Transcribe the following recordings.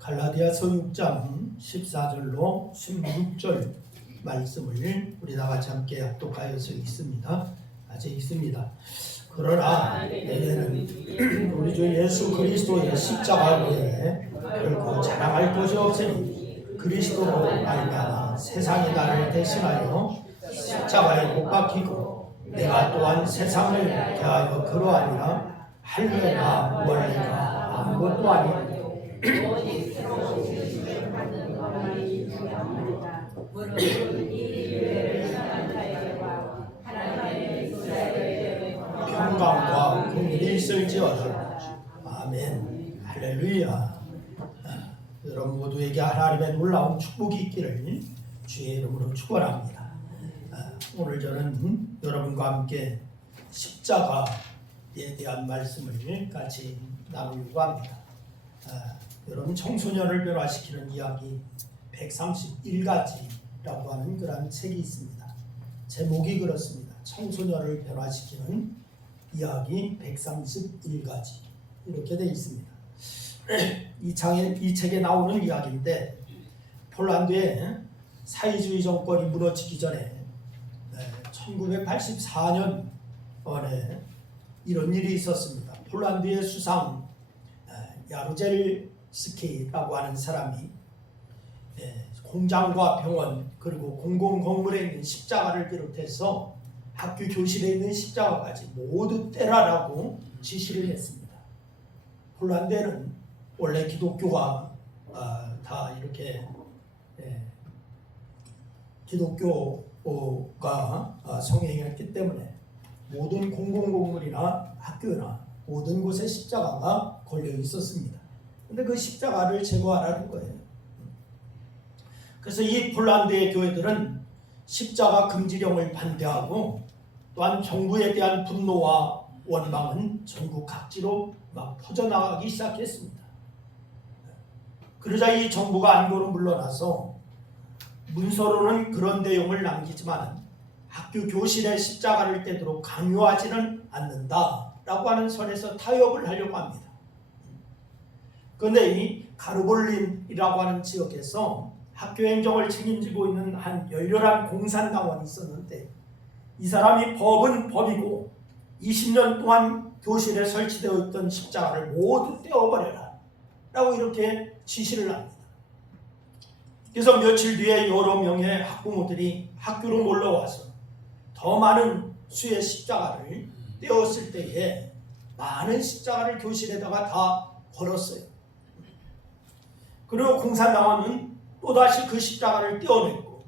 갈라디아서 6장 14절로 16절 말씀을 우리 다 같이 함께 합독하여서 읽습니다. 아직 읽습니다. 그러나 내게는 우리 주 예수 그리스도의 십자가 외에 결코 자랑할 것이 없으니 그리스도로 말미암아 세상이 나를 대신하여 십자가에 못 박히고 내가 또한 세상을 대하여 그러하니라. 할례나 원례가 아무것도 아니고 평강과 긍휼이 있을지어다. 아멘. 할렐루야. 여러분 모두에게 하나님의 놀라운 축복이 있기를 주의 이름으로 축원합니다. 오늘 저는 여러분과 함께 십자가에 대한 말씀을 같이 나누려고 합니다. 여러분 청소년을 변화시키는 이야기 131가지라고 하는 그런 책이 있습니다. 제목이 그렇습니다. 청소년을 변화시키는 이야기 131가지 이렇게 되어 있습니다. 이 책에 나오는 이야기인데 폴란드의 사회주의 정권이 무너지기 전에 1984년에 이런 일이 있었습니다. 폴란드의 수상 야루젤스키라고 하는 사람이 공장과 병원 그리고 공공건물에 있는 십자가를 비롯해서 학교 교실에 있는 십자가까지 모두 떼라라고 지시를 했습니다. 폴란드에는 원래 기독교가 다 이렇게 기독교가 성행했기 때문에 모든 공공건물이나 학교나 모든 곳에 십자가가 걸려 있었습니다. 근데 그 십자가를 제거하라는 거예요. 그래서 이 폴란드의 교회들은 십자가 금지령을 반대하고 또한 정부에 대한 분노와 원망은 전국 각지로 막 퍼져나가기 시작했습니다. 그러자 이 정부가 안고로 물러나서 문서로는 그런 내용을 남기지만 학교 교실에 십자가를 떼도록 강요하지는 않는다라고 하는 선에서 타협을 하려고 합니다. 그런데 이 가르볼린이라고 하는 지역에서 학교 행정을 책임지고 있는 한 열렬한 공산당원이 있었는데 이 사람이 법은 법이고 20년 동안 교실에 설치되어 있던 십자가를 모두 떼어버려라 라고 이렇게 지시를 합니다. 그래서 며칠 뒤에 여러 명의 학부모들이 학교로 몰려와서 더 많은 수의 십자가를 떼었을 때에 많은 십자가를 교실에다가 다 걸었어요. 그리고 공산당원은 또다시 그 십자가를 떼어냈고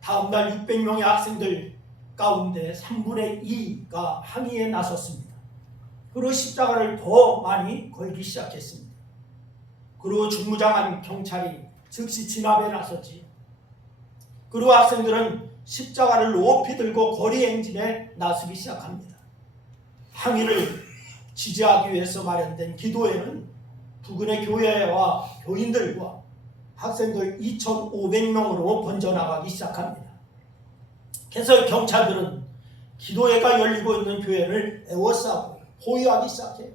다음날 600명의 학생들 가운데 3분의 2가 항의에 나섰습니다. 그리고 십자가를 더 많이 걸기 시작했습니다. 그리고 중무장한 경찰이 즉시 진압에 나섰지. 그리고 학생들은 십자가를 높이 들고 거리 행진에 나서기 시작합니다. 항의를 지지하기 위해서 마련된 기도회는 부근의 교회와 교인들과 학생들 2,500명으로 번져나가기 시작합니다. 그래서 경찰들은 기도회가 열리고 있는 교회를 에워싸고 포위하기 시작해요.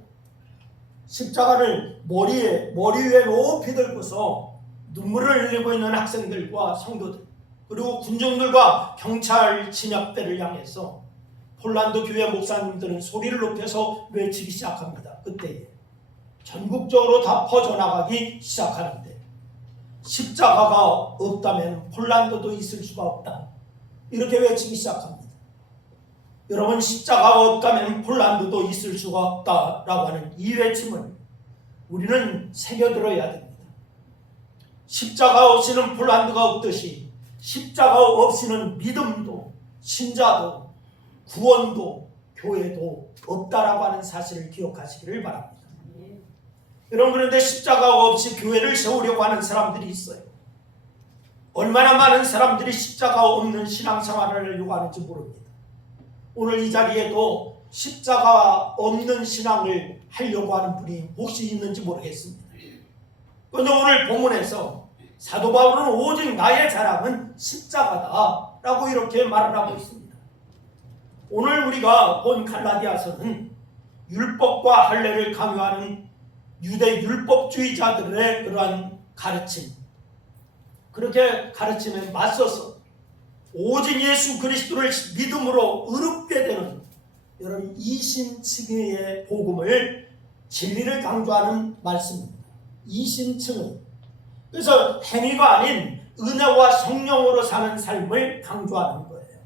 십자가를 머리 위에 높이 들고서 눈물을 흘리고 있는 학생들과 성도들 그리고 군중들과 경찰 진압대를 향해서 폴란드 교회 목사님들은 소리를 높여서 외치기 시작합니다. 그때 전국적으로 다 퍼져나가기 시작하는데 십자가가 없다면 폴란드도 있을 수가 없다. 이렇게 외치기 시작합니다. 여러분 십자가가 없다면 폴란드도 있을 수가 없다라고 하는 이 외침을 우리는 새겨들어야 됩니다. 십자가 없이는 폴란드가 없듯이 십자가 없이는 믿음도 신자도 구원도 교회도 없다라고 하는 사실을 기억하시기를 바랍니다. 여러분 그런데 십자가가 없이 교회를 세우려고 하는 사람들이 있어요. 얼마나 많은 사람들이 십자가 없는 신앙생활을 하려고 하는지 모릅니다. 오늘 이 자리에도 십자가 없는 신앙을 하려고 하는 분이 혹시 있는지 모르겠습니다. 그런데 오늘 본문에서 사도 바울은 오직 나의 자랑은 십자가다 라고 이렇게 말을 하고 있습니다. 오늘 우리가 본 갈라디아서는 율법과 할례를 강요하는 유대 율법주의자들의 그러한 가르침, 그렇게 가르침에 맞서서 오직 예수 그리스도를 믿음으로 의롭게 되는 여러분 이신층의 복음을, 진리를 강조하는 말씀입니다. 이신층의, 그래서 행위가 아닌 은혜와 성령으로 사는 삶을 강조하는 거예요.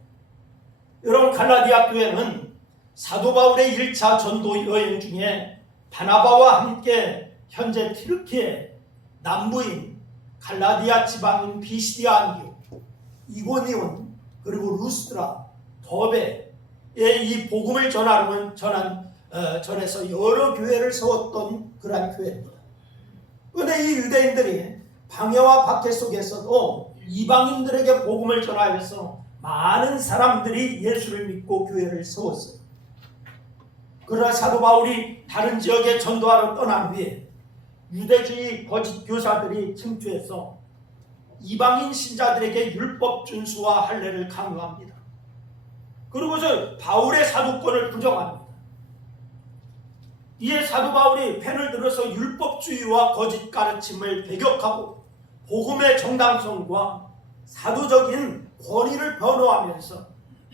여러분, 갈라디아 교회는 사도 바울의 1차 전도 여행 중에 바나바와 함께 현재 튀르키예 남부인 갈라디아 지방인 비시디아 안디옥, 이고니온, 그리고 루스드라, 더베에 이 복음을 전해서 여러 교회를 세웠던 그러한 교회입니다. 그런데 이 유대인들이 방해와 박해 속에서도 이방인들에게 복음을 전하여서 많은 사람들이 예수를 믿고 교회를 세웠어요. 그러나 사도 바울이 다른 지역에 전도하러 떠난 후에 유대주의 거짓 교사들이 침투해서 이방인 신자들에게 율법 준수와 할례를 강요합니다. 그리고서 바울의 사도권을 부정합니다. 이에 사도 바울이 펜을 들어서 율법주의와 거짓 가르침을 배격하고 복음의 정당성과 사도적인 권위를 변호하면서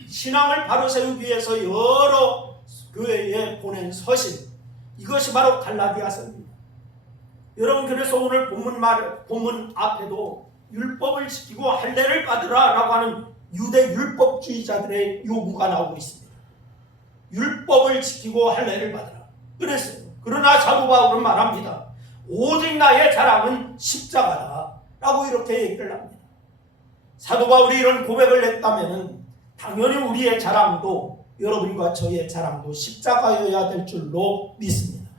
신앙을 바로 세우기 위해서 여러 교회에 보낸 서신, 이것이 바로 갈라디아서입니다. 여러분, 그래서 오늘 본문 앞에도 율법을 지키고 할례를 받으라 라고 하는 유대 율법주의자들의 요구가 나오고 있습니다. 율법을 지키고 할례를 받으라 그랬어요. 그러나 사도 바울은 말합니다. 오직 나의 자랑은 십자가다 라고 이렇게 얘기를 합니다. 사도 바울이 이런 고백을 했다면 당연히 우리의 자랑도, 여러분과 저의 자랑도 십자가여야 될 줄로 믿습니다.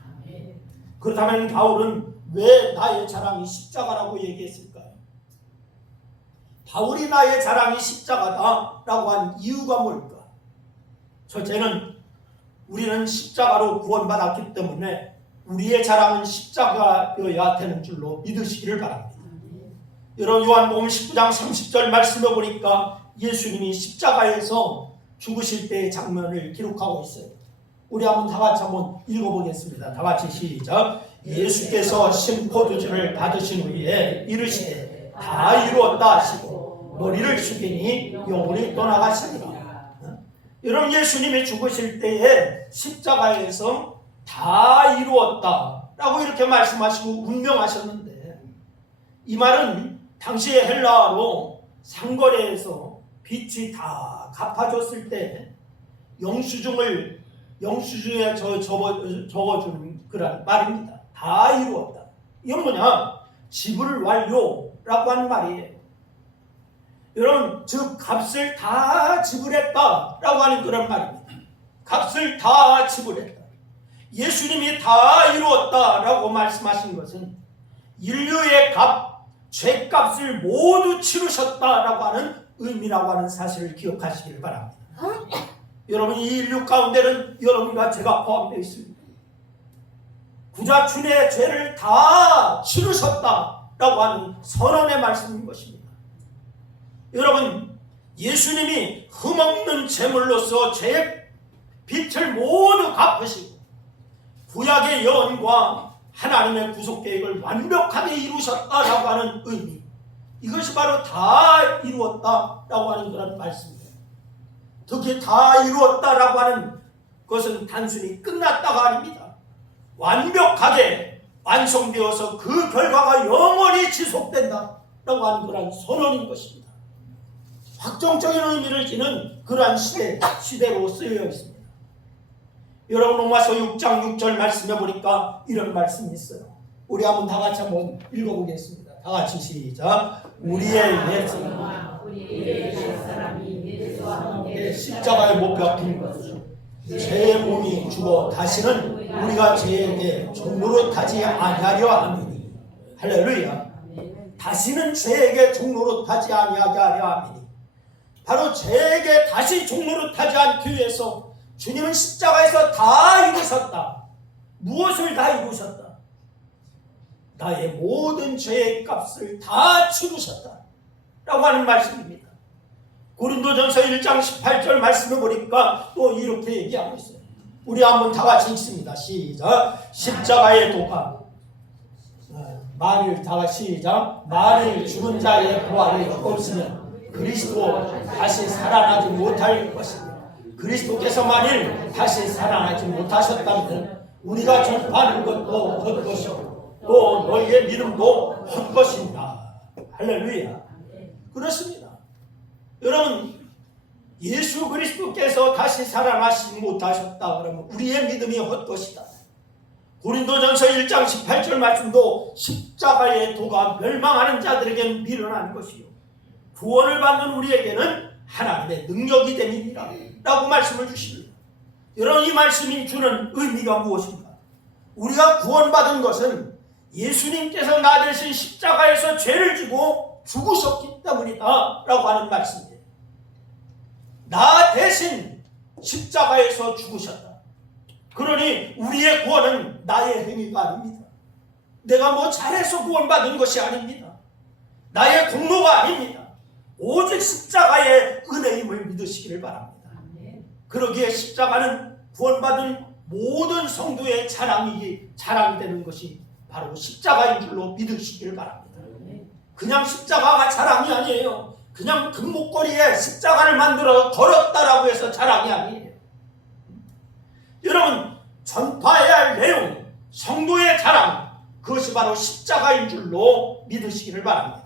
그렇다면 바울은 왜 나의 자랑이 십자가라고 얘기했을까요? 바울이 나의 자랑이 십자가다라고 한 이유가 뭘까? 첫째는 우리는 십자가로 구원받았기 때문에 우리의 자랑은 십자가여야 되는 줄로 믿으시기를 바랍니다. 여러분, 요한복음 19장 30절 말씀을 보니까 예수님이 십자가에서 죽으실 때의 장면을 기록하고 있어요. 우리 한번 다 같이 한번 읽어보겠습니다. 다 같이 시작. 예수께서 심포도주를 받으신 후에 이르시되 다 이루었다 하시고 머리를 숙이니 영혼이 떠나가시니라. 여러분, 예수님이 죽으실 때에 십자가에서 다 이루었다 라고 이렇게 말씀하시고 운명하셨는데, 이 말은 당시의 헬라어로 상거래에서 빚이 다 갚아줬을 때 영수증에 적어주는 그런 말입니다. 다 이루었다. 이건 뭐냐? 지불 완료라고 하는 말이에요. 여러분, 즉 값을 다 지불했다라고 하는 그런 말입니다. 값을 다 지불했다. 예수님이 다 이루었다라고 말씀하신 것은 인류의 값, 죄값을 모두 치르셨다라고 하는 의미라고 하는 사실을 기억하시길 바랍니다. 여러분, 이 인류 가운데는 여러분과 제가 포함되어 있습니다. 구자춘의 죄를 다 치르셨다라고 하는 선언의 말씀인 것입니다. 여러분, 예수님이 흠없는 제물로서 죄의 빚을 모두 갚으시고 구약의 예언과 하나님의 구속 계획을 완벽하게 이루셨다라고 하는 의미, 이것이 바로 다 이루었다라고 하는 그런 말씀입니다. 특히 다 이루었다라고 하는 것은 단순히 끝났다가 아닙니다. 완벽하게 완성되어서 그 결과가 영원히 지속된다라고 하는 그런 선언인 것입니다. 확정적인 의미를 지닌 그러한 시대로 쓰여 있습니다. 여러분, 로마서 6장 6절 말씀해 보니까 이런 말씀이 있어요. 우리 한번 다 같이 한번 읽어보겠습니다. 다 같이 시작. 우리의 옛 십자가에 못 박힌 것이죠. 죄의 몸이 죽어 다시는 우리가 죄에게 종로로 타지 아니하려 함이니. 할렐루야. 다시는 죄에게 종로로 타지 아니하게 하려 함이니. 바로 죄에게 다시 종로로 타지 않기 위해서 주님은 십자가에서 다 이루셨다. 무엇을 다 이루셨다? 나의 모든 죄의 값을 다 치르셨다 라고 하는 말씀입니다. 고린도전서 1장 18절 말씀을 보니까 또 이렇게 얘기하고 있어요. 우리 한번 다 같이 읽습니다. 시작. 십자가의 도가 만일 다같이 시작. 만일 죽은 자의 부활이 없으면 그리스도 다시 살아나지 못할 것입니다. 그리스도께서 만일 다시 살아나지 못하셨다면 우리가 전파하는 것도 헛것이고 또 너희의 믿음도 헛것입니다. 할렐루야. 그렇습니다. 여러분, 예수 그리스도께서 다시 살아나시지 못하셨다 그러면 우리의 믿음이 헛것이다. 고린도전서 1장 18절 말씀도 십자가의 도가 멸망하는 자들에게는 미련한 것이요 구원을 받는 우리에게는 하나님의 능력이 됨이니라 라고 말씀을 주십니다. 여러분, 이 말씀이 주는 의미가 무엇입니까? 우리가 구원받은 것은 예수님께서 나 대신 십자가에서 죄를 지고 죽으셨기 때문이다 라고 하는 말씀이에요. 나 대신 십자가에서 죽으셨다. 그러니 우리의 구원은 나의 행위가 아닙니다. 내가 뭐 잘해서 구원받은 것이 아닙니다. 나의 공로가 아닙니다. 오직 십자가의 은혜임을 믿으시기를 바랍니다. 그러기에 십자가는 구원받은 모든 성도의 자랑이 되는 것이 바로 십자가인 줄로 믿으시기를 바랍니다. 그냥 십자가가 자랑이 아니에요. 그냥 금목걸이에 십자가를 만들어 걸었다라고 해서 자랑이 아니에요. 여러분, 전파해야 할 내용, 성도의 자랑, 그것이 바로 십자가인 줄로 믿으시기를 바랍니다.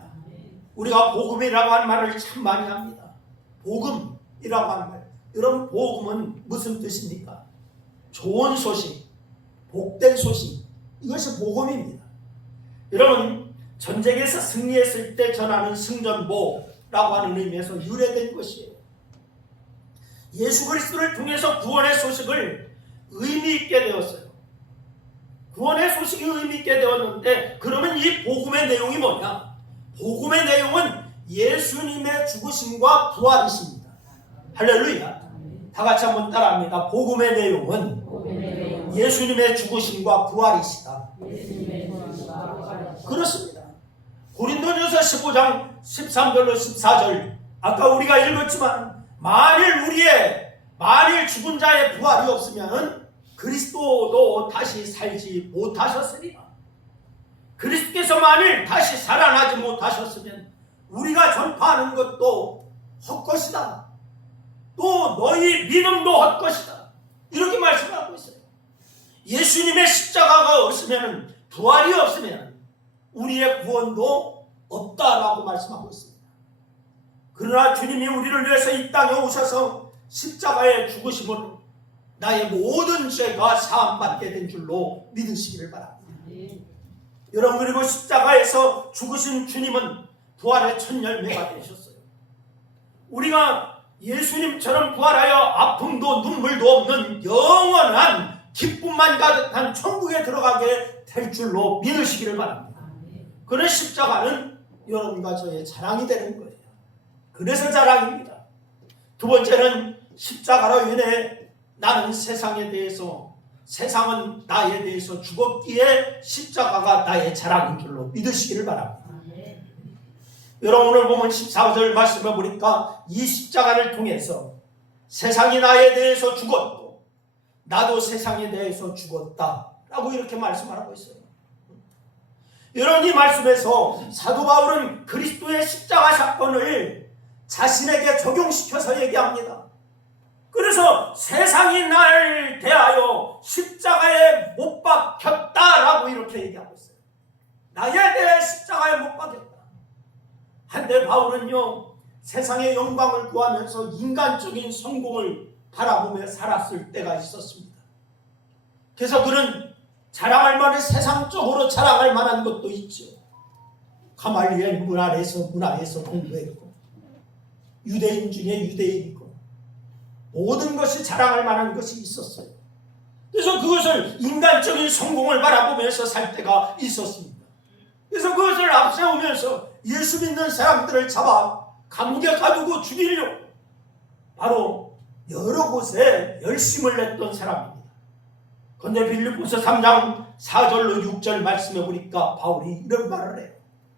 우리가 복음이라고 하는 말을 참 많이 합니다. 복음이라고 하는 말. 여러분, 복음은 무슨 뜻입니까? 좋은 소식, 복된 소식, 이것이 복음입니다. 여러분, 전쟁에서 승리했을 때 전하는 승전보라고 하는 의미에서 유래된 것이에요. 예수 그리스도를 통해서 구원의 소식을 의미 있게 되었어요. 구원의 소식이 의미 있게 되었는데, 그러면 이 복음의 내용이 뭐냐? 복음의 내용은 예수님의 죽으심과 부활이십니다. 할렐루야. 다 같이 한번 따라합니다. 복음의 내용은 예수님의 죽으심과 부활이시다. 그렇습니다. 고린도전서 15장 13절로 14절, 아까 우리가 읽었지만 만일 죽은 자의 부활이 없으면 그리스도도 다시 살지 못하셨으리라. 그리스도께서 만일 다시 살아나지 못하셨으면 우리가 전파하는 것도 헛것이다. 또 너희 믿음도 헛것이다. 이렇게 말씀하고 있어요. 예수님의 십자가가 없으면, 부활이 없으면 우리의 구원도 없다라고 말씀하고 있습니다. 그러나 주님이 우리를 위해서 이 땅에 오셔서 십자가에 죽으심으로 나의 모든 죄가 사함받게 된 줄로 믿으시기를 바랍니다. 여러분, 그리고 십자가에서 죽으신 주님은 부활의 첫 열매가 되셨어요. 우리가 예수님처럼 부활하여 아픔도 눈물도 없는 영원한 기쁨만 가득한 천국에 들어가게 될 줄로 믿으시기를 바랍니다. 그런 십자가는 여러분과 저의 자랑이 되는 거예요. 그래서 자랑입니다. 두 번째는 십자가로 인해 나는 세상은 나에 대해서 죽었기에 십자가가 나의 자랑인 줄로 믿으시기를 바랍니다. 여러분, 오늘 보면 14절 말씀을 보니까 이 십자가를 통해서 세상이 나에 대해서 죽었고 나도 세상에 대해서 죽었다 라고 이렇게 말씀하고 있어요. 여러분, 이 말씀에서 사도 바울은 그리스도의 십자가 사건을 자신에게 적용시켜서 얘기합니다. 그래서 세상이 나를 대하여 십자가에 못 박혔다라고 이렇게 얘기하고 있어요. 나에 대해 십자가에 못 박혔다. 한데 바울은요, 세상의 영광을 구하면서 인간적인 성공을 바라보며 살았을 때가 있었습니다. 그래서 그는 자랑할 만한, 세상적으로 자랑할 만한 것도 있죠. 가말리엘 문화에서 공부했고, 유대인 중에 유대인이고, 모든 것이 자랑할 만한 것이 있었어요. 그래서 그것을 인간적인 성공을 바라보면서 살 때가 있었습니다. 그래서 그것을 앞세우면서 예수 믿는 사람들을 잡아 감옥에 가두고 죽이려고 바로 여러 곳에 열심을 냈던 사람입니다. 그런데 빌립보서 3장 4절로 6절 말씀해 보니까 바울이 이런 말을 해요.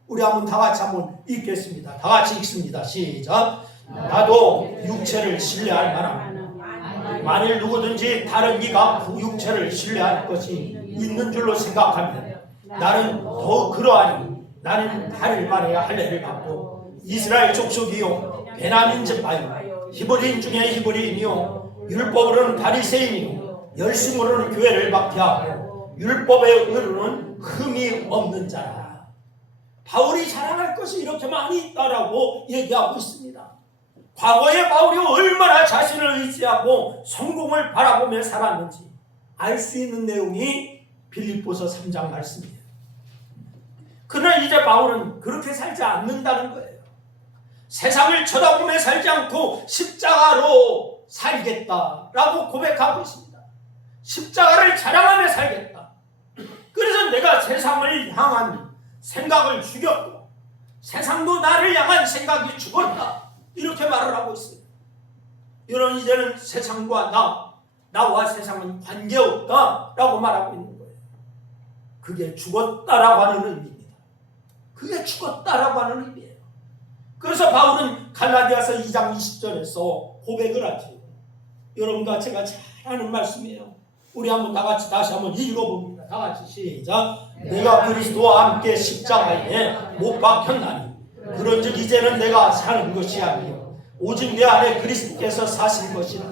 우리 한번 다 같이 한번 읽겠습니다. 다 같이 읽습니다. 시작. 나도 육체를 신뢰할 만한, 만일 누구든지 다른 이가 그 육체를 신뢰할 것이 있는 줄로 생각하면 나는 더 그러하니 나는 달을 말해야 할례를 받고 이스라엘 족속이요 베냐민 지파요 히브리인 중에 히브리인이요 율법으로는 바리새인이요 열심으로는 교회를 박해하고 율법의 의로는 흠이 없는 자라. 바울이 자랑할 것이 이렇게 많이 있다라고 얘기하고 있습니다. 과거에 바울이 얼마나 자신을 의지하고 성공을 바라보며 살았는지 알 수 있는 내용이 빌립보서 3장 말씀이에요. 그러나 이제 바울은 그렇게 살지 않는다는 거예요. 세상을 쳐다보며 살지 않고 십자가로 살겠다라고 고백하고 있습니다. 십자가를 자랑하며 살겠다. 그래서 내가 세상을 향한 생각을 죽였고 세상도 나를 향한 생각이 죽었다. 이렇게 말을 하고 있어요. 여러분, 이제는 세상과 나와 세상은 관계없다라고 말하고 있는 거예요. 그게 죽었다라고 하는 의미입니다. 그게 죽었다라고 하는 의미예요. 그래서 바울은 갈라디아서 2장 20절에서 고백을 하죠. 여러분과 제가 잘 아는 말씀이에요. 우리 한번 다 같이 다시 한번 읽어봅니다. 다 같이 시작. 내가 그리스도와 함께 십자가에 못 박혔나니 그런즉 이제는 내가 사는 것이 아니요 오직 내 안에 그리스도께서 사신 것이라.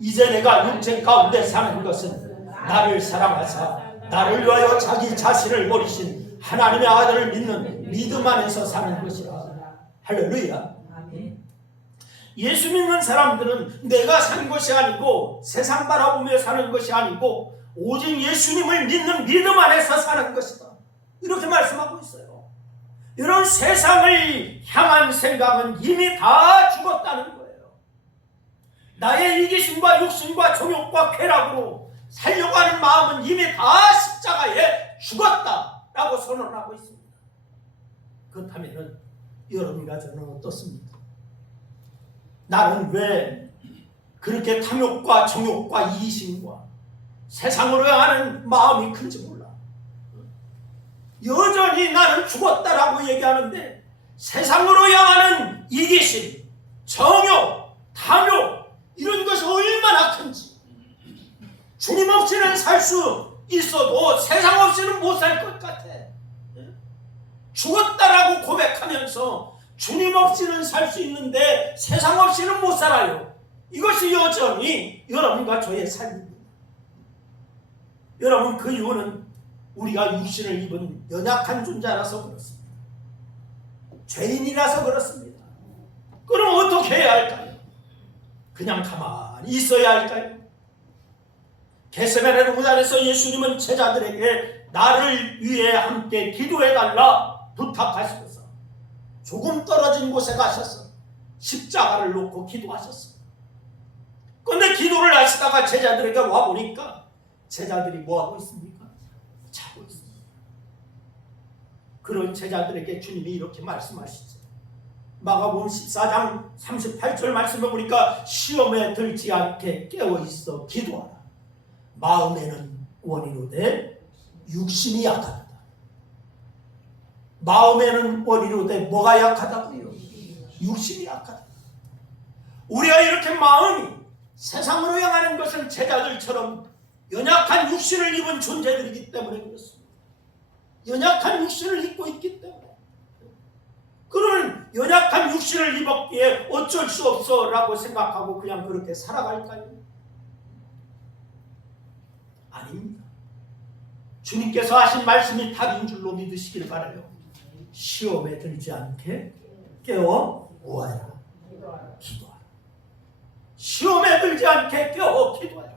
이제 내가 육체 가운데 사는 것은 나를 사랑하사 나를 위하여 자기 자신을 버리신 하나님의 아들을 믿는 믿음 안에서 사는 것이라. 할렐루야. 예수 믿는 사람들은 내가 사는 것이 아니고 세상 바라보며 사는 것이 아니고 오직 예수님을 믿는 믿음 안에서 사는 것이다. 이렇게 말씀하고 있어요. 이런 세상을 향한 생각은 이미 다 죽었다는 거예요. 나의 이기심과 욕심과 정욕과 쾌락으로 살려고 하는 마음은 이미 다 십자가에 죽었다라고 선언하고 있습니다. 그렇다면 여러분과 저는 어떻습니까? 나는 왜 그렇게 탐욕과 정욕과 이기심과 세상으로 향하는 마음이 큰지 몰라. 여전히 나는 죽었다라고 얘기하는데 세상으로 향하는 이기심, 정욕, 탐욕 이런 것이 얼마나 큰지. 주님 없이는 살 수 있어도 세상 없이는 못 살 것 같아. 죽었다라고 고백하면서 주님 없이는 살 수 있는데 세상 없이는 못 살아요. 이것이 여전히 여러분과 저의 삶입니다. 여러분, 그 이유는 우리가 육신을 입은 연약한 존재라서 그렇습니다. 죄인이라서 그렇습니다. 그럼 어떻게 해야 할까요? 그냥 가만히 있어야 할까요? 겟세마네 동산에서 예수님은 제자들에게 나를 위해 함께 기도해달라 부탁하시면서 조금 떨어진 곳에 가셔서 십자가를 놓고 기도하셨어요. 그런데 기도를 하시다가 제자들에게 와보니까 제자들이 뭐하고 있습니까? 자고 있습니다. 그런 제자들에게 주님이 이렇게 말씀하시죠. 마가복음 14장 38절 말씀해 보니까 시험에 들지 않게 깨어있어 기도하라. 마음에는 원이로되 육신이 약하다. 마음에는 원이로되 뭐가 약하다고요? 육신이 약하다. 우리가 이렇게 마음이 세상으로 향하는 것은 제자들처럼 연약한 육신을 입은 존재들이기 때문에 그렇습니다. 연약한 육신을 입고 있기 때문에. 그러면 연약한 육신을 입었기에 어쩔 수 없어 라고 생각하고 그냥 그렇게 살아갈까요? 아닙니다. 주님께서 하신 말씀이 답인 줄로 믿으시길 바라요. 시험에 들지 않게 깨어 모아라. 기도하라. 시험에 들지 않게 깨어 기도하라.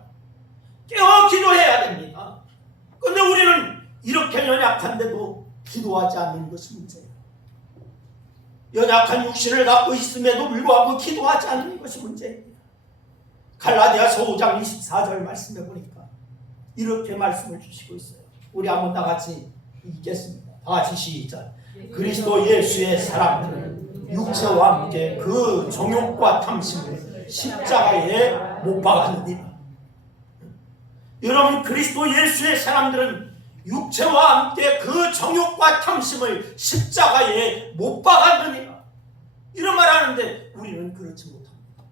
깨어 기도해야 됩니다. 그런데 우리는 이렇게 연약한데도 기도하지 않는 것이 문제예요. 연약한 육신을 갖고 있음에도 불구하고 기도하지 않는 것이 문제입니다. 갈라디아서 5장 24절 말씀해 보니까 이렇게 말씀을 주시고 있어요. 우리 한번 다 같이 읽겠습니다. 다 같이 시작. 그리스도 예수의 사람들은 육체와 함께 그 정욕과 탐심을 십자가에 못 박았느니라. 여러분, 그리스도 예수의 사람들은 육체와 함께 그 정욕과 탐심을 십자가에 못 박았느니라. 이런 말 하는데 우리는 그렇지 못합니다.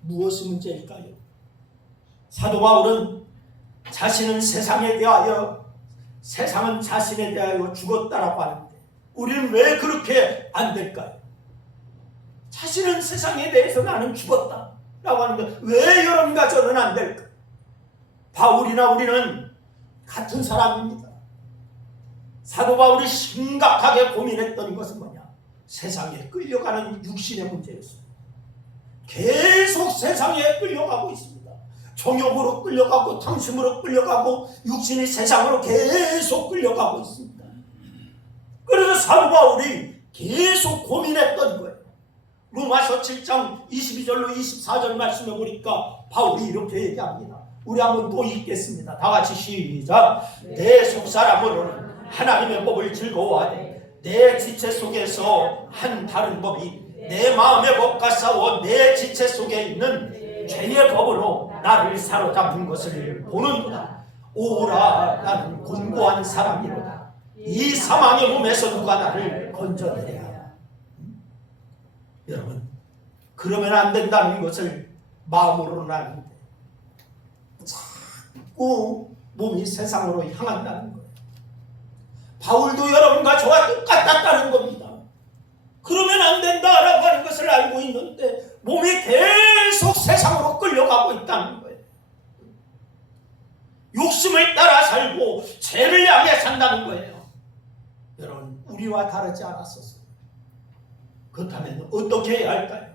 무엇이 문제일까요? 사도 바울은 자신은 세상에 대하여 세상은 자신에 대하여 죽었다라고 하는데 우리는 왜 그렇게 안 될까요? 자신은 세상에 대해서 나는 죽었다 라고 하는데 왜 여러분과 저는 안 될까? 바울이나 우리는 같은 사람입니다. 사도 바울이 심각하게 고민했던 것은 뭐냐? 세상에 끌려가는 육신의 문제였습니다. 계속 세상에 끌려가고 있습니다. 정욕으로 끌려가고 탐심으로 끌려가고 육신이 세상으로 계속 끌려가고 있습니다. 그래서 사도 바울이 계속 고민했던 거예요. 로마서 7장 22절로 24절 말씀해 보니까 바울이 이렇게 얘기합니다. 우리 한번 또 읽겠습니다. 다 같이 시작. 내 속사람으로는 하나님의 법을 즐거워하되 내 지체 속에서 한 다른 법이 내 마음의 법과 싸워 내 지체 속에 있는 죄의 법으로 나를 사로잡는 것을 보는도다. 오라, 나는 곤고한 사람이로다. 이 사망의 몸에서 누가 나를 건져내랴. 여러분, 그러면 안 된다는 것을 마음으로는 아는데 자꾸 몸이 세상으로 향한다는 거예요. 바울도 여러분과 저와 똑같았다는 겁니다. 그러면 안 된다라고 하는 것을 알고 있는데 몸이 계속 세상으로 끌려가고 있다는 거예요. 욕심을 따라 살고 죄를 향해 산다는 거예요. 여러분, 우리와 다르지 않았었어요. 그렇다면 어떻게 해야 할까요?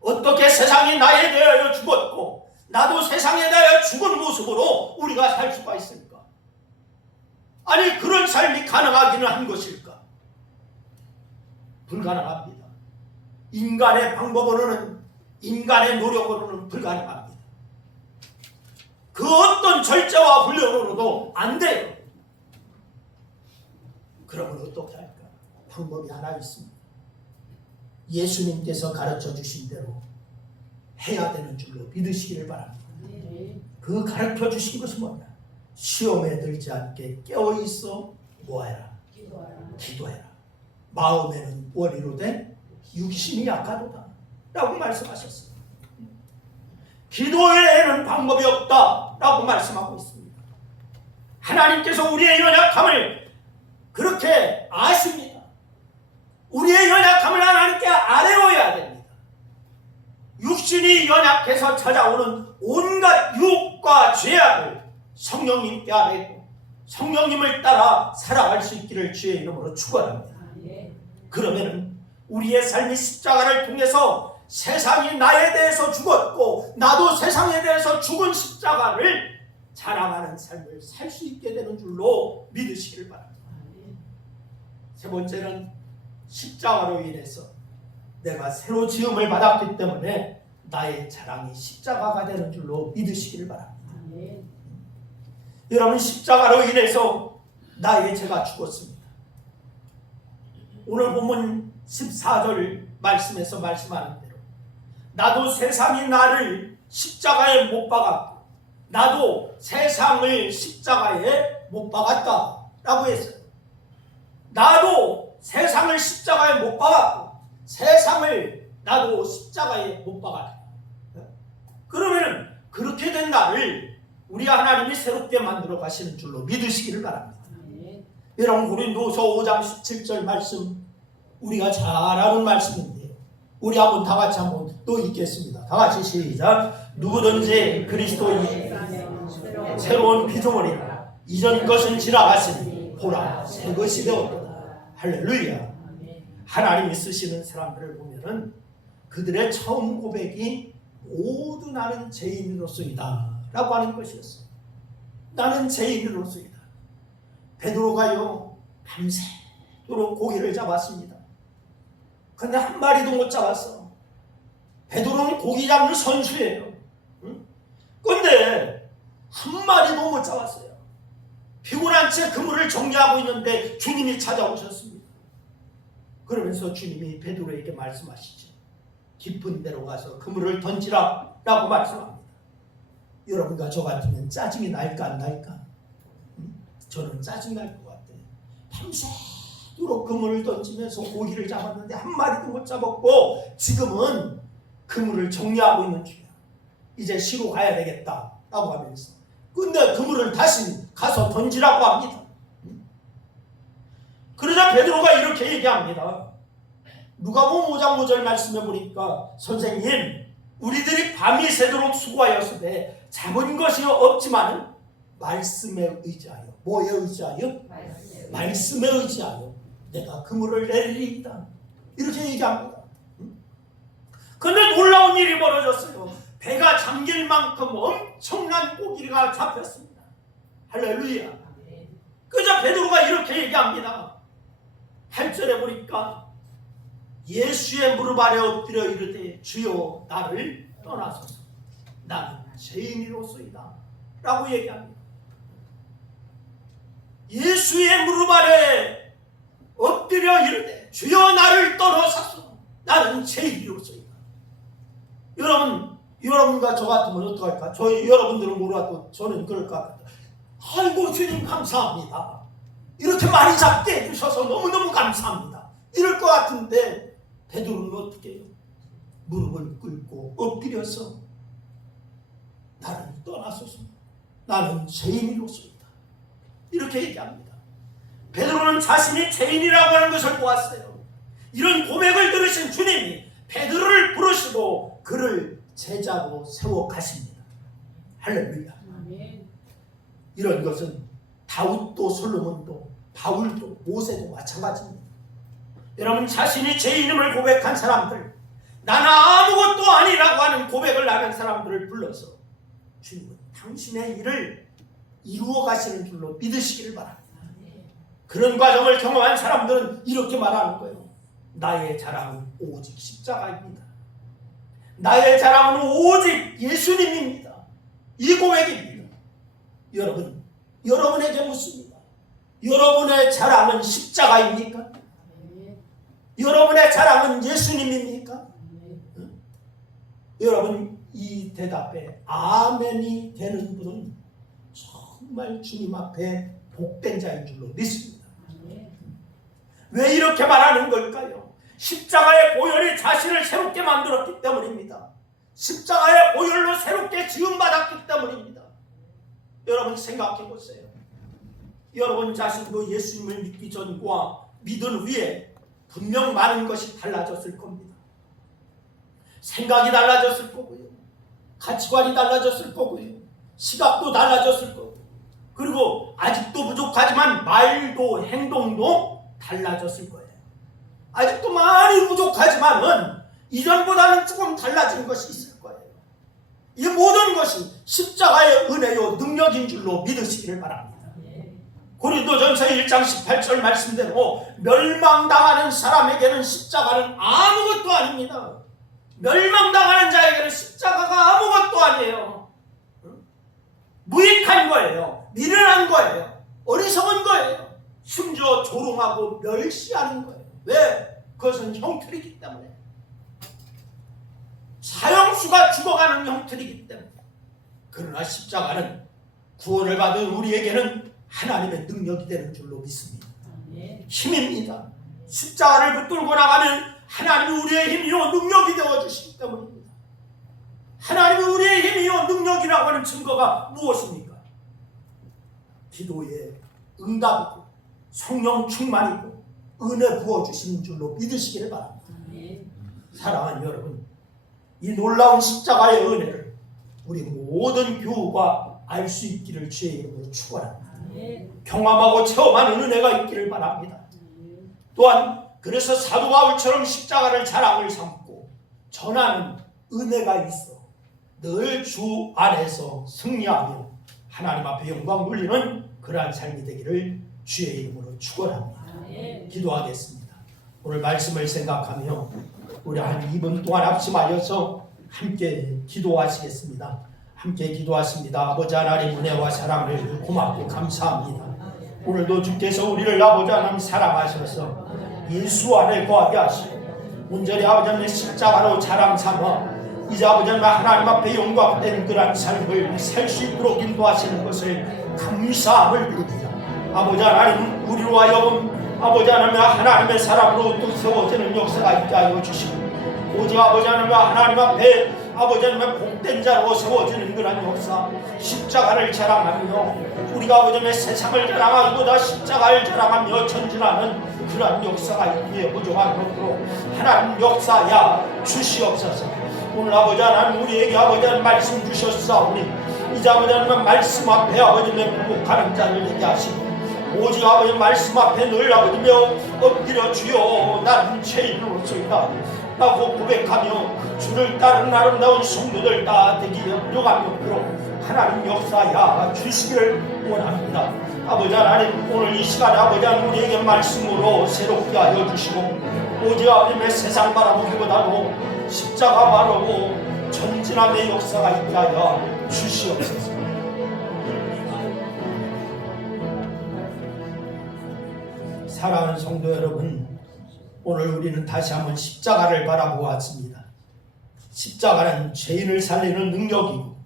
어떻게 세상이 나에 대하여 죽었고 나도 세상에 대하여 죽은 모습으로 우리가 살 수가 있을까? 아니, 그런 삶이 가능하기는 한 것일까? 불가능합니다. 인간의 방법으로는, 인간의 노력으로는 불가능합니다. 그 어떤 절제와 훈련으로도 안 돼요. 그러면 어떻게 할까? 방법이 하나 있습니다. 예수님께서 가르쳐 주신 대로 해야 되는 줄로 믿으시기를 바랍니다. 그 가르쳐 주신 것은 뭐냐? 시험에 들지 않게 깨어있어 뭐해라? 기도해라. 마음에는 원이로되 육신이 약하도다 라고 말씀하셨어요. 기도 외에는 방법이 없다 라고 말씀하고 있습니다. 하나님께서 우리의 연약함을 그렇게 아십니다. 우리의 연약함을 하나님께 아뢰어야 됩니다. 육신이 연약해서 찾아오는 온갖 유혹과 죄악을 성령님께 아뢰고 성령님을 따라 살아갈 수 있기를 주의 이름으로 축원합니다. 그러면 우리의 삶이 십자가를 통해서 세상이 나에 대해서 죽었고 나도 세상에 대해서 죽은 십자가를 자랑하는 삶을 살 수 있게 되는 줄로 믿으시길 바랍니다. 세 번째는 십자가로 인해서 내가 새로 지음을 받았기 때문에 나의 자랑이 십자가가 되는 줄로 믿으시길 바랍니다. 여러분, 십자가로 인해서 나의 죄가 죽었습니다. 오늘 본문 14절 말씀에서 말씀하는 대로 나도 세상이 나를 십자가에 못 박았고 나도 세상을 십자가에 못 박았다 라고 했어요. 나도 세상을 십자가에 못 박았고 세상을 나도 십자가에 못 박았다. 그러면 그렇게 된 나를 우리 하나님이 새롭게 만들어 가시는 줄로 믿으시기를 바랍니다. 여러분, 고린도서 5장 17절 말씀 우리가 잘 아는 말씀인데요. 우리 한번 다 같이 한번 또 읽겠습니다. 다 같이 시작. 누구든지 그리스도인이 새로운 피조물이라 이전 것은 지나갔으니 보라 새 것이 되었도다. 할렐루야. 하나님이 쓰시는 사람들을 보면은 그들의 처음 고백이 모두 나는 죄인으로서이다 라고 하는 것이었어요. 나는 죄인으로서이다. 베드로가요 밤새도록 고기를 잡았습니다. 근데 한 마리도 못 잡았어. 베드로는 고기 잡는 선수예요. 근데 한 마리도 못 잡았어요. 피곤한 채 그물을 정리하고 있는데 주님이 찾아오셨습니다. 그러면서 주님이 베드로에게 말씀하시죠. 깊은 데로 가서 그물을 던지라 라고 말씀합니다. 여러분과 저 같으면 짜증이 날까 안 날까? 저는 짜증 날 것 같아요. 밤새도록 그물을 던지면서 고기를 잡았는데 한 마리도 못 잡았고 지금은 그물을 정리하고 있는 중이야. 이제 시로 가야 되겠다 라고 하면서 근데 그물을 다시 가서 던지라고 합니다. 그러자 베드로가 이렇게 얘기합니다. 누가복음 5장 5절 말씀해 보니까 선생님, 우리들이 밤이 새도록 수고하였으되 잡은 것이 없지만은 말씀에 의지하여. 뭐에 의지하여? 말씀에 의지하여 내가 그물을 내리리이다. 이렇게 얘기합니다. 그런데 놀라운 일이 벌어졌어요. 배가 잠길 만큼 엄청난 고기가 잡혔습니다. 할렐루야. 그저 베드로가 이렇게 얘기합니다. 8절에 보니까 예수의 무릎 아래 엎드려 이르되 주여 나를 떠나소서, 나는 죄인이로소이다 라고 얘기합니다. 예수의 무릎 아래 엎드려 이르되 주여 나를 떠나소서, 나는 죄인이로소이다. 여러분과 저 같으면 어떡할까? 여러분들은 몰라도 저는 그럴 것 같아요. 아이고 주님 감사합니다, 이렇게 많이 잡게 해주셔서 너무너무 감사합니다, 이럴 것 같은데 베드로는 어떻게 해요? 무릎을 꿇고 엎드려서 나를 떠나소서, 나는 죄인이로소이다 이렇게 얘기합니다. 베드로는 자신이 죄인이라고 하는 것을 보았어요. 이런 고백을 들으신 주님이 베드로를 부르시고 그를 제자로 세워 가십니다. 할렐루야. 이런 것은 다윗도 솔로몬도 바울도 모세도 마찬가지입니다. 여러분, 자신이 죄인임을 고백한 사람들, 나는 아무것도 아니라고 하는 고백을 하는 사람들을 불러서 주님은 당신의 일을 이루어 가시는 줄로 믿으시기를 바랍니다. 그런 과정을 경험한 사람들은 이렇게 말하는 거예요. 나의 자랑은 오직 십자가입니다. 나의 자랑은 오직 예수님입니다. 이 고백입니다. 여러분, 여러분에게 묻습니다. 여러분의 자랑은 십자가입니까? 여러분의 자랑은 예수님입니까? 여러분, 이 대답에 아멘이 되는 분은 정말 주님 앞에 복된 자인 줄로 믿습니다. 왜 이렇게 말하는 걸까요? 십자가의 보혈이 자신을 새롭게 만들었기 때문입니다. 십자가의 보혈로 새롭게 지음받았기 때문입니다. 여러분 생각해 보세요. 여러분 자신도 예수님을 믿기 전과 믿은 후에 분명 많은 것이 달라졌을 겁니다. 생각이 달라졌을 거고요, 가치관이 달라졌을 거고요, 시각도 달라졌을 거고, 그리고 아직도 부족하지만 말도 행동도 달라졌을 거예요. 아직도 많이 부족하지만은 이전보다는 조금 달라진 것이 있을 거예요. 이 모든 것이 십자가의 은혜요 능력인 줄로 믿으시기를 바랍니다. 고린도전서 1장 18절 말씀대로 멸망당하는 사람에게는 십자가는 아무것도 아닙니다. 멸망당하는 자에게는 십자가가 아무것도 아니에요. 무익한 거예요. 미련한 거예요. 어리석은 거예요. 심지어 조롱하고 멸시하는 거예요. 왜? 그것은 형틀이기 때문에. 사형수가 죽어가는 형틀이기 때문에. 그러나 십자가는 구원을 받은 우리에게는 하나님의 능력이 되는 줄로 믿습니다. 힘입니다. 십자가를 붙들고 나가면 하나님이 우리의 힘이요 능력이 되어주시기 때문입니다. 하나님이 우리의 힘이요 능력이라고 하는 증거가 무엇입니까? 기도의 응답이고 성령 충만이고 은혜 부어주시는 줄로 믿으시기를 바랍니다. 사랑하는 여러분, 이 놀라운 십자가의 은혜를 우리 모든 교우가 알 수 있기를 주의 이름으로 축원합니다. 경험하고 체험하는 은혜가 있기를 바랍니다. 또한 그래서 사도 바울처럼 십자가를 자랑을 삼고 전하는 은혜가 있어 늘 주 안에서 승리하며 하나님 앞에 영광 돌리는 그러한 삶이 되기를 주의 이름으로 축원합니다. 기도하겠습니다. 오늘 말씀을 생각하며 우리 한 2분 동안 합심하여서 함께 기도하시겠습니다. 함께 기도하십니다. 아버지 하나님 은혜와 사랑을 고맙고 감사합니다. 오늘도 주께서 우리를 아버지 하나님 사랑하셔서 예수 안에 거하게 하시고 온전히 아버지 하나님 십자가로 자랑 삼아 이제 아버지 하나님 앞에 영광된 그러한 삶을 살 수 있도록 인도하시는 것을 감사함을 드립니다. 아버지 하나님 우리로 하여금 아버지 하나님의 사람으로 또 세워지는 역사가 있게 하여 주시고 오직 아버지 하나님 앞에 아버지 하나님의 복된 자로 세워지는 그런 역사, 십자가를 자랑하며 우리가 아버지 하나님의 세상을 자랑하기보다 십자가를 자랑하며 전진하는 그런 역사가 있기에 부족한 것으로 하나님 역사야 주시옵소서. 오늘 아버지 하나님 우리에게 아버지 하나님 말씀 주셨사오니 이제 아버지 하나님 말씀 앞에 아버지 하나님 부복하는 자를 되게 하시고 오직 아버지 말씀 앞에 늘 아버지며 엎드려 주여 나는 죄인으로서이다 라고 고백하며 주를 따르는 아름다운 성도들 다 되기에 부족한 것으로 하나님 역사야 주시기를 원합니다. 아버지 하나님 오늘 이 시간에 아버지 하나님 우리에게 말씀으로 새롭게 하여 주시고 오직 아버지의 세상 바라보기보다도 십자가 바라보고 전진함의 역사가 있게 하여 주시옵소서. 사랑하는 성도 여러분, 오늘 우리는 다시 한번 십자가를 바라보았습니다. 십자가는 죄인을 살리는 능력이고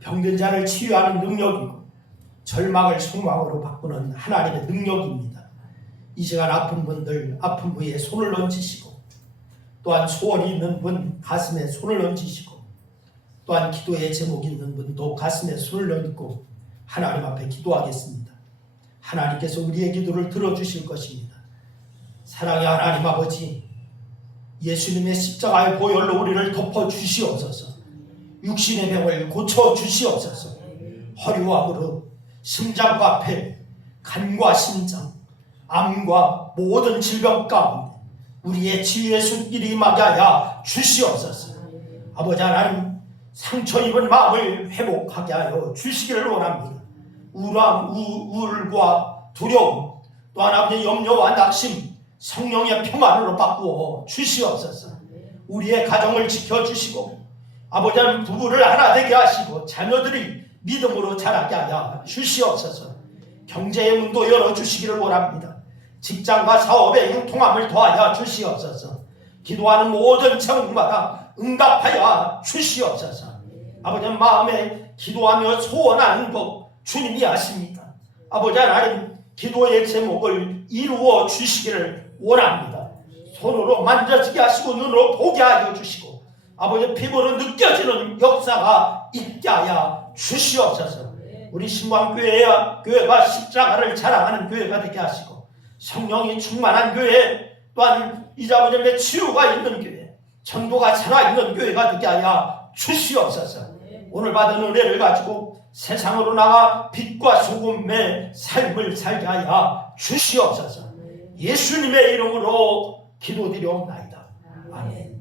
병든 자를 치유하는 능력이고 절망을 소망으로 바꾸는 하나님의 능력입니다. 이 시간 아픈 분들 아픈 부위에 손을 얹으시고 또한 소원이 있는 분 가슴에 손을 얹으시고 또한 기도의 제목이 있는 분도 가슴에 손을 얹고 하나님 앞에 기도하겠습니다. 하나님께서 우리의 기도를 들어주실 것입니다. 사랑의 하나님 아버지, 예수님의 십자가의 보혈로 우리를 덮어주시옵소서. 육신의 병을 고쳐주시옵소서. 허리와 무릎, 심장과 폐, 간과 심장, 암과 모든 질병 가운데 우리의 치유의 손길이 임하게 하여 주시옵소서. 아버지 하나님, 상처 입은 마음을 회복하게 하여 주시기를 원합니다. 우울함, 우울과 두려움, 또한 아버지 염려와 낙심, 성령의 평안으로 바꾸어 주시옵소서. 우리의 가정을 지켜주시고 아버지 하나님 부부를 하나 되게 하시고 자녀들이 믿음으로 자라게 하여 주시옵소서. 경제의 문도 열어주시기를 원합니다. 직장과 사업의 형통함을 더하여 주시옵소서. 기도하는 모든 제목마다 응답하여 주시옵소서. 아버지 마음에 기도하며 소원하는 것 주님이 아십니다. 아버지 하나님 기도의 제목을 이루어 주시기를 원합니다. 손으로 만져지게 하시고 눈으로 보게 하여 주시고 아버지 피부로 느껴지는 역사가 있게 하여 주시옵소서. 우리 신광교회가 십자가를 자랑하는 교회가 되게 하시고 성령이 충만한 교회, 또한 이제 아버지의 치유가 있는 교회, 전도가 살아있는 교회가 되게 하여 주시옵소서. 오늘 받은 은혜를 가지고 세상으로 나가 빛과 소금의 삶을 살게 하여 주시옵소서. 예수님의 이름으로 기도드리옵나이다. 아멘.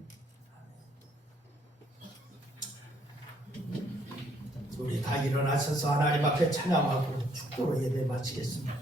우리 다 일어나셔서 하나님 앞에 찬양하고 축도로 예배 마치겠습니다.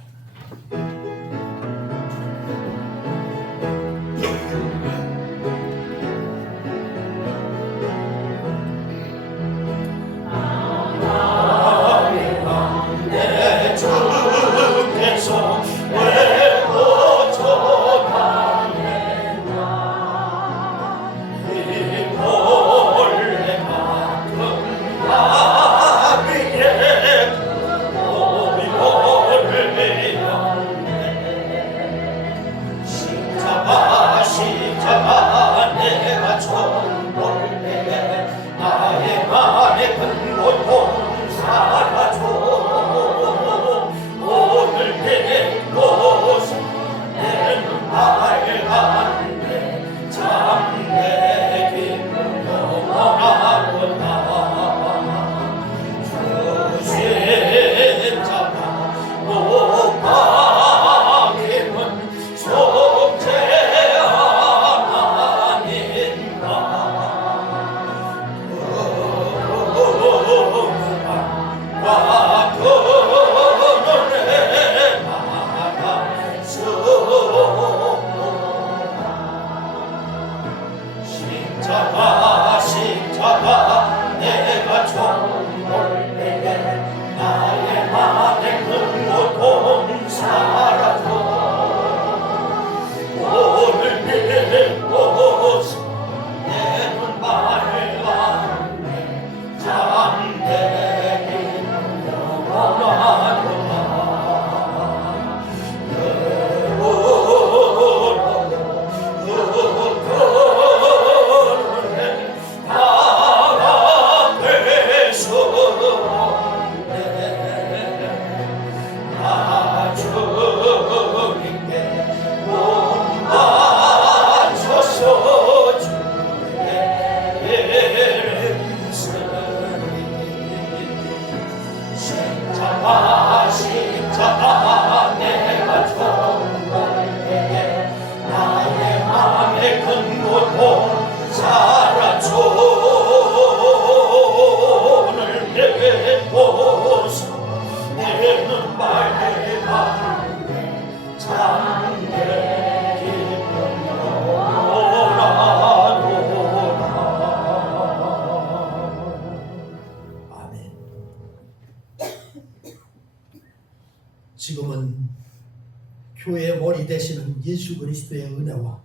교회의 머리 되시는 예수 그리스도의 은혜와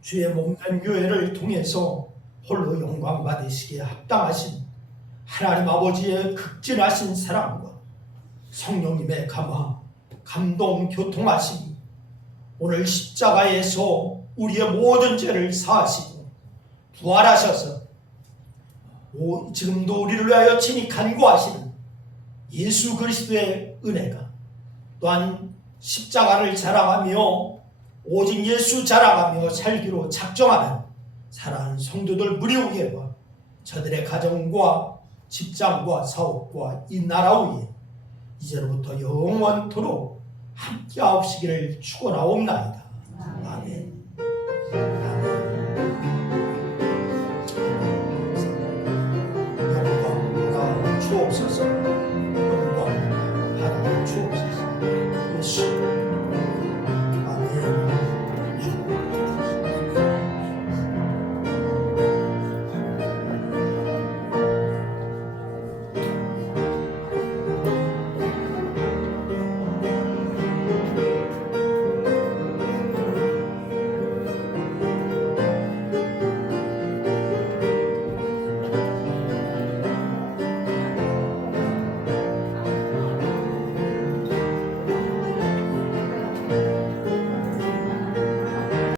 주의 몸된 교회를 통해서 홀로 영광 받으시기에 합당하신 하나님 아버지의 극진하신 사랑과 성령님의 감화, 감동, 교통하심이 오늘 십자가에서 우리의 모든 죄를 사하시고 부활하셔서 지금도 우리를 위하여 친히 간구하시는 예수 그리스도의 은혜가, 또한 십자가를 자랑하며 오직 예수 자랑하며 살기로 작정하는 사랑하는 성도들 무리우게와 저들의 가정과 직장과 사업과 이 나라 위에 이제로부터 영원토록 함께하옵시기를 축원하옵나이다. 아멘. 영광 받아 주옵소서. 영광 받아 주옵소서. 예수